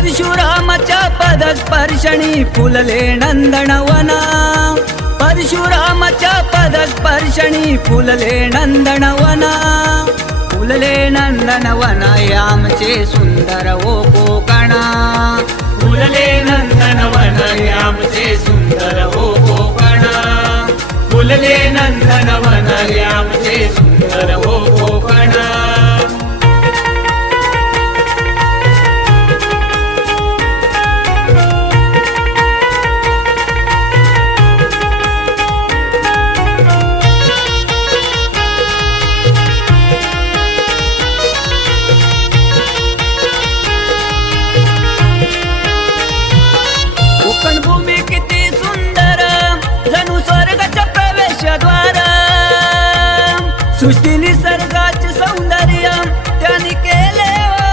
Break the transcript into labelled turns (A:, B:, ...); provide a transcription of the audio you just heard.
A: परशुरामाच्या पद स्पर्शणी फुलले नंदनवना. परशुरामाच्या पद स्पर्शणी फुलले नंदनवना. फुलले नंदनवना यामचे सुंदर ओ कोकणा. फुलले नंदनवना यामचे सुंदर ओ कोकणा. फुलले sus